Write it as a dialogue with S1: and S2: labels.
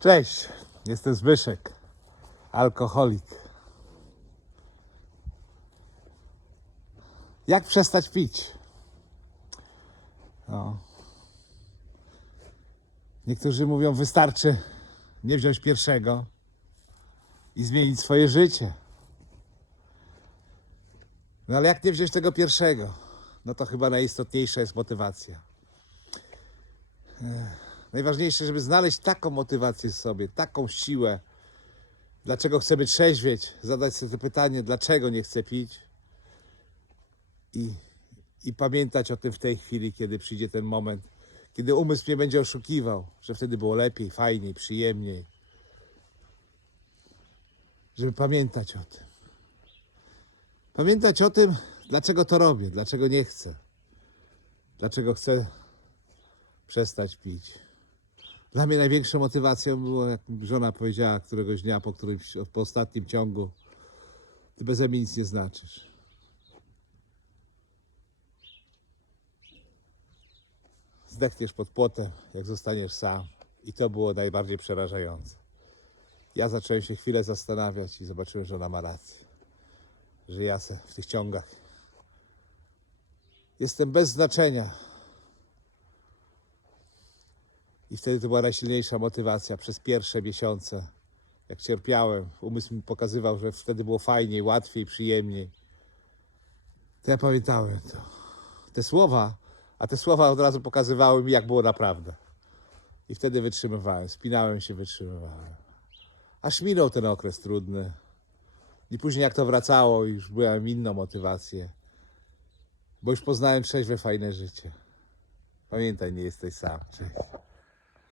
S1: Cześć, jestem Zbyszek, alkoholik. Jak przestać pić? No. Niektórzy mówią, wystarczy nie wziąć pierwszego i zmienić swoje życie. No ale jak nie wziąć tego pierwszego? No to chyba najistotniejsza jest motywacja. Najważniejsze, żeby znaleźć taką motywację w sobie, taką siłę. Dlaczego chcemy trzeźwieć? Zadać sobie to pytanie, dlaczego nie chcę pić? I, I pamiętać o tym w tej chwili, kiedy przyjdzie ten moment, kiedy umysł mnie będzie oszukiwał, że wtedy było lepiej, fajniej, przyjemniej. Żeby pamiętać o tym. Pamiętać o tym, dlaczego to robię, dlaczego nie chcę. Dlaczego chcę przestać pić. Dla mnie największą motywacją było, jak żona powiedziała któregoś dnia po, którymś, po ostatnim ciągu, ty beze mnie nic nie znaczysz. Zdechniesz pod płotem, jak zostaniesz sam. I to było najbardziej przerażające. Ja zacząłem się chwilę zastanawiać i zobaczyłem, że ona ma rację. Że ja w tych ciągach jestem bez znaczenia. I wtedy to była najsilniejsza motywacja przez pierwsze miesiące. Jak cierpiałem, umysł mi pokazywał, że wtedy było fajniej, łatwiej, przyjemniej. To ja pamiętałem to. Te słowa, a te słowa od razu pokazywały mi, jak było naprawdę. I wtedy wytrzymywałem, spinałem się, wytrzymywałem. Aż minął ten okres trudny. I później jak to wracało, już byłem inną motywację. Bo już poznałem trzeźwe, fajne życie. Pamiętaj, nie jesteś sam. Cześć.